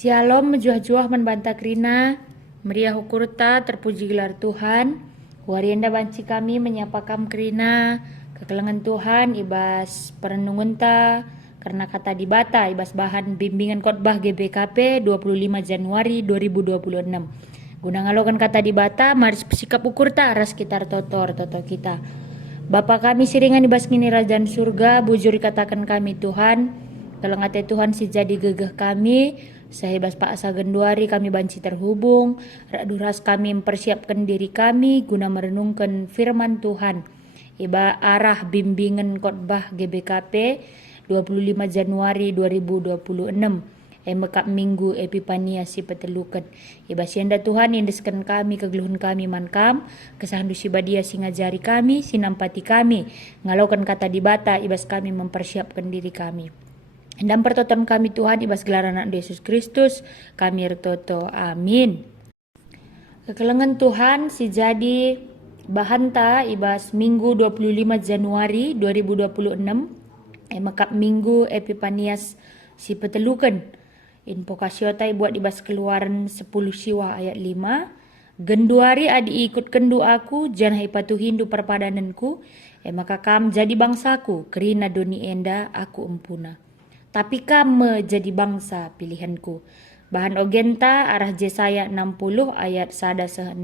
Shalom menjuah-juah membantah krina, meriah hukurta terpuji gelar Tuhan. Warienda banci kami menyapa kam krina, kekelengan Tuhan ibas perenungan ta karena kata dibata ibas bahan bimbingan khotbah GBKP 25 Januari 2026. Guna ngalokan kata dibata, mari sikap ukur ta aras sekitar toto kita. Bapa kami siringan ibas ngini rajaan surga, bujur katakan kami Tuhan, kelengate Tuhan si jadi gegeh kami, sehebas Pak Asa Genduari kami banci terhubung, rak duras kami mempersiapkan diri kami guna merenungkan firman Tuhan. Iba arah bimbingan khotbah GBKP 25 Januari 2026. Mekap minggu Epipania si petelukan. Iba sianda Tuhan yang deskan kami kegeluhan kami mankam, kesahandu si badia si ngajari kami, si nampati kami, ngalaukan kata dibata ibas kami mempersiapkan diri kami. Dan pertoton kami Tuhan ibas gelaran anak Yesus Kristus, kami retoto. Amin. Kekelengan Tuhan si jadi bahanta ibas minggu 25 Januari 2026. Mekap minggu Epipanias si petelukan. Info kasiotai buat ibas keluaran 10 siwa ayat 5. Genduari adi ikutkan doaku, jangan ipatu hindu perpadananku, maka kam jadi bangsaku, kerina doni enda aku empuna. Tapi kam jadi bangsa pilihanku. Bahan ogenta arah Jesaya 60 ayat 1-6.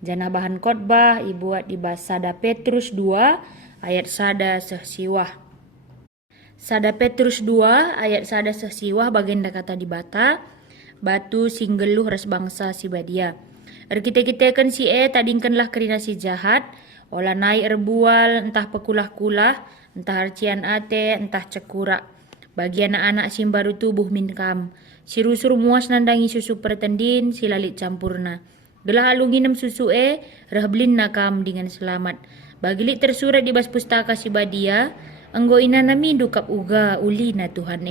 Jana bahan khotbah ibuat ibas sada Petrus 2 ayat 1-siwah. Sada Petrus 2 ayat 1-siwah bagenda kata dibata, batu singgeluh ras bangsa si badia. Kita-kitakan si tadingkanlah kerina si jahat, olah naik erbual, entah pekulah-kulah, entah arcian ate, entah cekurak. Bagi anak-anak sim baru tubuh minkam, si rusur muas nandangi susu pertendin, si lalit campurna. Gelah alunginem susu rahblin nakam dengan selamat. Bagilik tersurat di bas pustaka si badia, anggo inanami dukap uga ulina Tuhan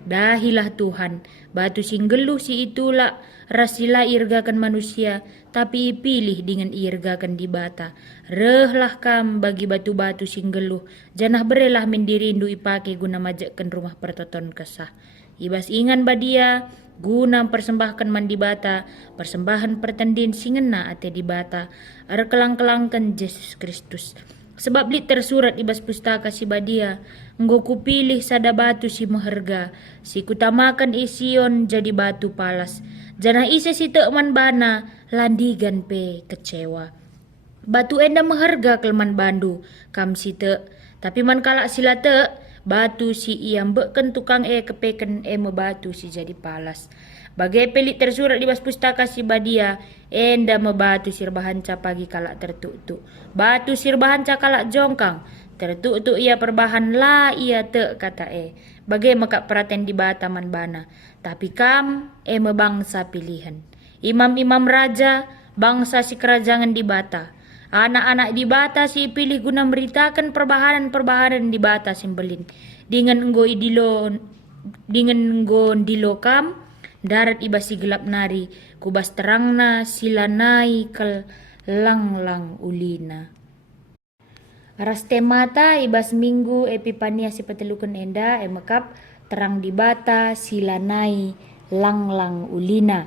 Dahilah Tuhan, batu singgeluh si itulah rasila irgakan manusia, tapi pilih dengan irgakan di bata. Rehlah kam bagi batu-batu singgeluh, janah berelah mendirindu ipake guna majakkan rumah pertoton kesah. Ibas ingan badia, guna persembahkan mandi bata, persembahan pertendin singena ate di bata, ar kelang-kelangkan Yesus Kristus. Sebab lit tersurat ibas pustaka si badia, enggo kupilih sada batu si meherga, si kutamakan ision jadi batu palas. Janah ise si teman bana, landigan pe kecewa. Batu enda meherga kelman bandu, kam si te. Tapi man kalak sila te, batu si iam beken tukang kepeken mebatu si jadi palas. Bagai pelik tersurat di bas pustaka si badia, enda mebatu sirbahanca pagi kalak tertuk-tuk. Batu sirbahanca kalak jongkang, tertuk-tuk ia perbahan la ia te kata Bagai mekak peraten di bata man bana. Tapi kam mebangsa pilihan. Imam-imam raja, bangsa si kerajaan di bata. Anak-anak di bata si pilih guna meritakan perbahanan-perbahanan di bata simbelin. Dengan enggo ndilo kam, darat ibas si gelap nari, kubas terangna silanai kel lang-lang ulina. Aras temata ibas minggu Epipania si petelukan enda mekap terang di bata silanai lang-lang ulina.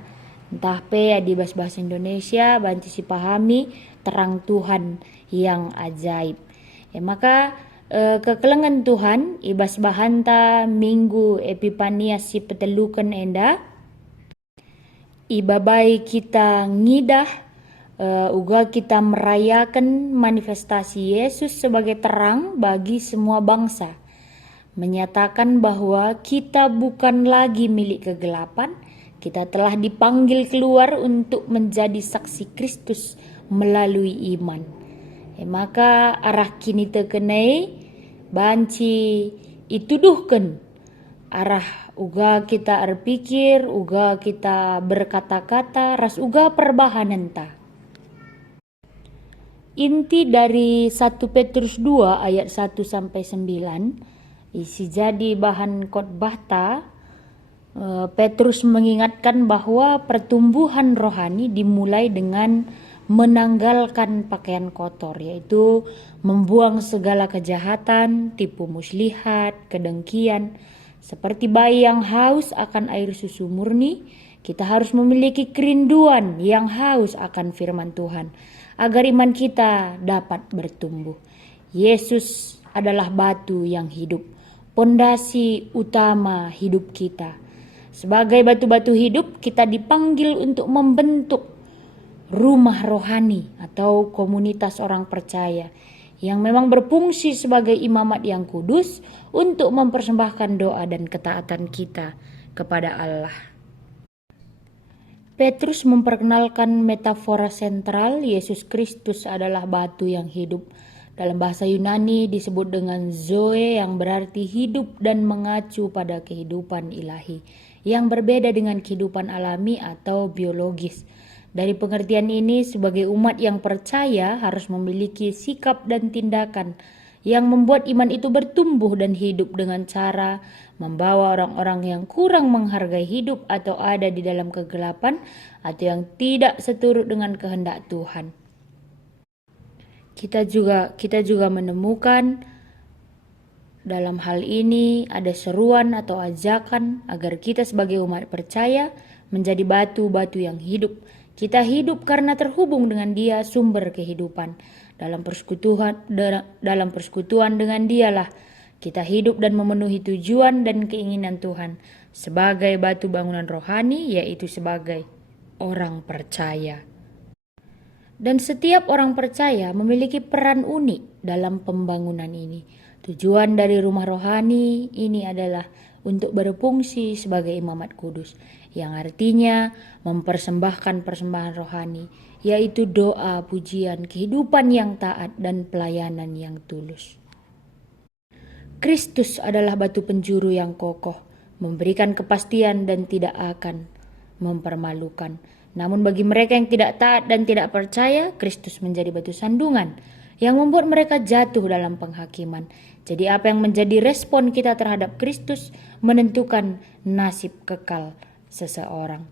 Entah pe di bahasa Indonesia banci si pahami terang Tuhan yang ajaib. Maka kekelengan Tuhan ibas bahanta minggu Epipania si petelukan enda ibabai kita ngidah uga kita merayakan manifestasi Yesus sebagai terang bagi semua bangsa, menyatakan bahwa kita bukan lagi milik kegelapan, kita telah dipanggil keluar untuk menjadi saksi Kristus melalui iman. Maka arah kini tekenai banci ituduhkan arah uga kita berpikir, uga kita berkata-kata, ras uga perbahanan ta. Inti dari 1 Petrus 2 ayat 1-9 isi jadi bahan khotbah ta. Petrus mengingatkan bahwa pertumbuhan rohani dimulai dengan menanggalkan pakaian kotor, yaitu membuang segala kejahatan, tipu muslihat, kedengkian, Seperti bayi yang haus akan air susu murni, kita harus memiliki kerinduan yang haus akan firman Tuhan, agar iman kita dapat bertumbuh. Yesus adalah batu yang hidup, pondasi utama hidup kita. Sebagai batu-batu hidup, kita dipanggil untuk membentuk rumah rohani atau komunitas orang percaya yang memang berfungsi sebagai imamat yang kudus untuk mempersembahkan doa dan ketaatan kita kepada Allah. Petrus memperkenalkan metafora sentral Yesus Kristus adalah batu yang hidup. Dalam bahasa Yunani disebut dengan zoe yang berarti hidup dan mengacu pada kehidupan ilahi yang berbeda dengan kehidupan alami atau biologis. Dari pengertian ini, sebagai umat yang percaya harus memiliki sikap dan tindakan yang membuat iman itu bertumbuh dan hidup dengan cara membawa orang-orang yang kurang menghargai hidup atau ada di dalam kegelapan atau yang tidak seturut dengan kehendak Tuhan. Kita juga menemukan dalam hal ini ada seruan atau ajakan agar kita sebagai umat percaya menjadi batu-batu yang hidup. Kita hidup karena terhubung dengan Dia, sumber kehidupan. Dalam persekutuan dengan Dialah kita hidup dan memenuhi tujuan dan keinginan Tuhan sebagai batu bangunan rohani, yaitu sebagai orang percaya. Dan setiap orang percaya memiliki peran unik dalam pembangunan ini. Tujuan dari rumah rohani ini adalah untuk berfungsi sebagai imamat kudus, yang artinya mempersembahkan persembahan rohani, yaitu doa, pujian, kehidupan yang taat, dan pelayanan yang tulus. Kristus adalah batu penjuru yang kokoh, memberikan kepastian dan tidak akan mempermalukan. Namun bagi mereka yang tidak taat dan tidak percaya, Kristus menjadi batu sandungan yang membuat mereka jatuh dalam penghakiman. Jadi apa yang menjadi respon kita terhadap Kristus menentukan nasib kekal seseorang.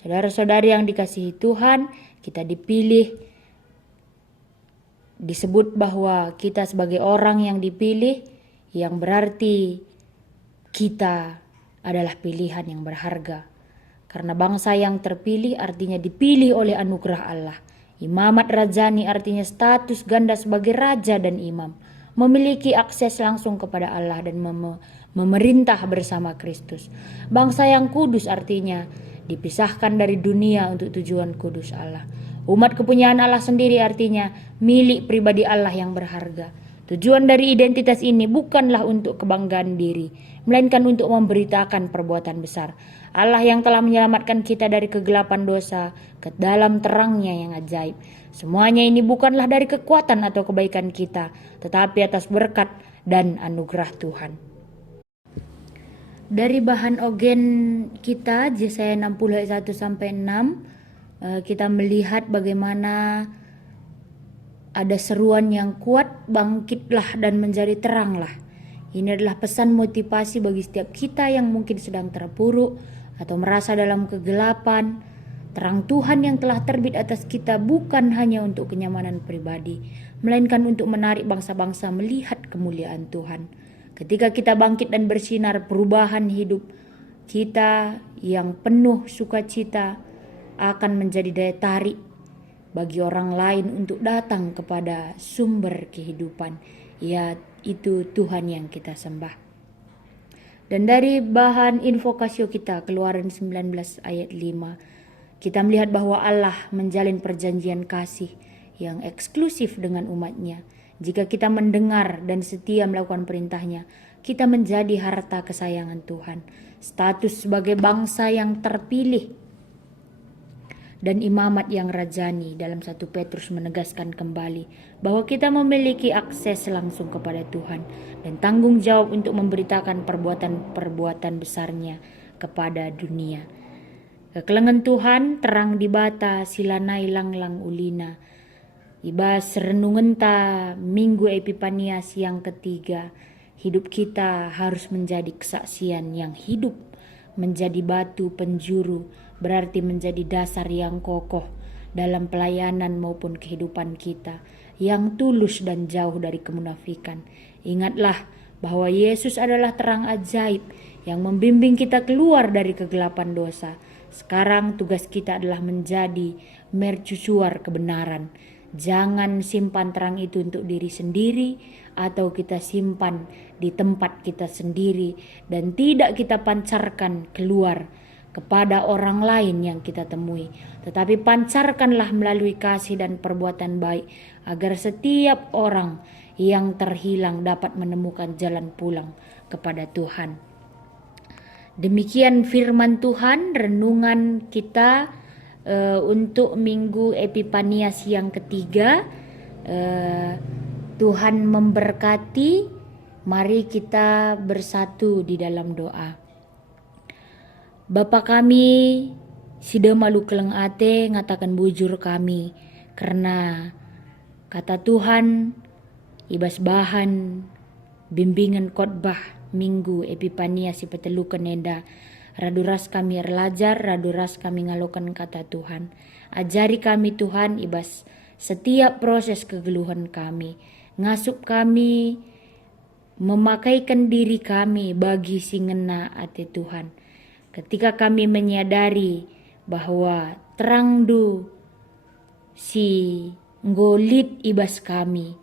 Saudara-saudari yang dikasihi Tuhan, kita dipilih, disebut bahwa kita sebagai orang yang dipilih, yang berarti kita adalah pilihan yang berharga. Karena bangsa yang terpilih artinya dipilih oleh anugerah Allah. Imamat rajani artinya status ganda sebagai raja dan imam, memiliki akses langsung kepada Allah dan memerintah bersama Kristus. Bangsa yang kudus artinya dipisahkan dari dunia untuk tujuan kudus Allah. Umat kepunyaan Allah sendiri artinya milik pribadi Allah yang berharga. Tujuan dari identitas ini bukanlah untuk kebanggaan diri, melainkan untuk memberitakan perbuatan besar Allah yang telah menyelamatkan kita dari kegelapan dosa ke dalam terangnya yang ajaib. Semuanya ini bukanlah dari kekuatan atau kebaikan kita, tetapi atas berkat dan anugerah Tuhan. Dari bahan ogen kita, Yesaya 60 ayat 1-6, kita melihat bagaimana ada seruan yang kuat, bangkitlah dan menjadi teranglah. Ini adalah pesan motivasi bagi setiap kita yang mungkin sedang terpuruk atau merasa dalam kegelapan. Terang Tuhan yang telah terbit atas kita bukan hanya untuk kenyamanan pribadi, melainkan untuk menarik bangsa-bangsa melihat kemuliaan Tuhan. Ketika kita bangkit dan bersinar, perubahan hidup kita yang penuh sukacita akan menjadi daya tarik bagi orang lain untuk datang kepada sumber kehidupan, yaitu Tuhan yang kita sembah. Dan dari bahan invokasio kita, Keluaran 19 ayat 5, kita melihat bahwa Allah menjalin perjanjian kasih yang eksklusif dengan umatnya. Jika kita mendengar dan setia melakukan perintahnya, kita menjadi harta kesayangan Tuhan. Status sebagai bangsa yang terpilih dan imamat yang rajani. Dalam 1 Petrus menegaskan kembali bahwa kita memiliki akses langsung kepada Tuhan dan tanggung jawab untuk memberitakan perbuatan-perbuatan besarnya kepada dunia. Kekelengan Tuhan terang di bata silanai langlang ulina. Ibas renungan ta Minggu Epifania siang ketiga. Hidup kita harus menjadi kesaksian yang hidup, menjadi batu penjuru, berarti menjadi dasar yang kokoh dalam pelayanan maupun kehidupan kita, yang tulus dan jauh dari kemunafikan. Ingatlah bahwa Yesus adalah terang ajaib yang membimbing kita keluar dari kegelapan dosa. Sekarang tugas kita adalah menjadi mercusuar kebenaran. Jangan simpan terang itu untuk diri sendiri atau kita simpan di tempat kita sendiri dan tidak kita pancarkan keluar kepada orang lain yang kita temui. Tetapi pancarkanlah melalui kasih dan perbuatan baik agar setiap orang yang terhilang dapat menemukan jalan pulang kepada Tuhan. Demikian firman Tuhan, renungan kita untuk Minggu Epifanias yang ketiga. Tuhan memberkati. Mari kita bersatu di dalam doa. Bapa kami, sida malu keleng ate ngatakan bujur kami, karena kata Tuhan ibas bahan bimbingan khotbah Minggu Epifanias si petelu keneda. Raduras kami relajar, raduras kami ngalokan kata Tuhan. Ajari kami Tuhan ibas setiap proses kegeluhan kami. Ngasup kami, memakaikan diri kami bagi singena ate Tuhan. Ketika kami menyadari bahwa terang du si ngolit ibas kami,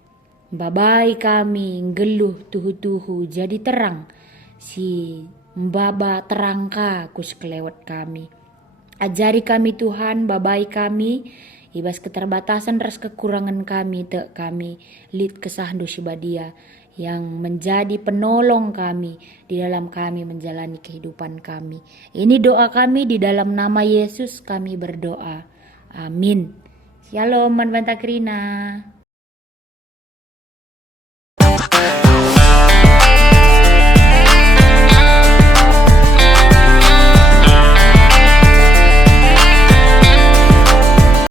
babai kami ngeluh tuhu-tuhu jadi terang, si mbaba terangka kus kelewat kami. Ajari kami Tuhan, babai kami, ibas keterbatasan ras kekurangan kami, te kami lit kesah dosi badia yang menjadi penolong kami di dalam kami menjalani kehidupan kami. Ini doa kami di dalam nama Yesus kami berdoa. Amin. Shalom, Manbanta Krina.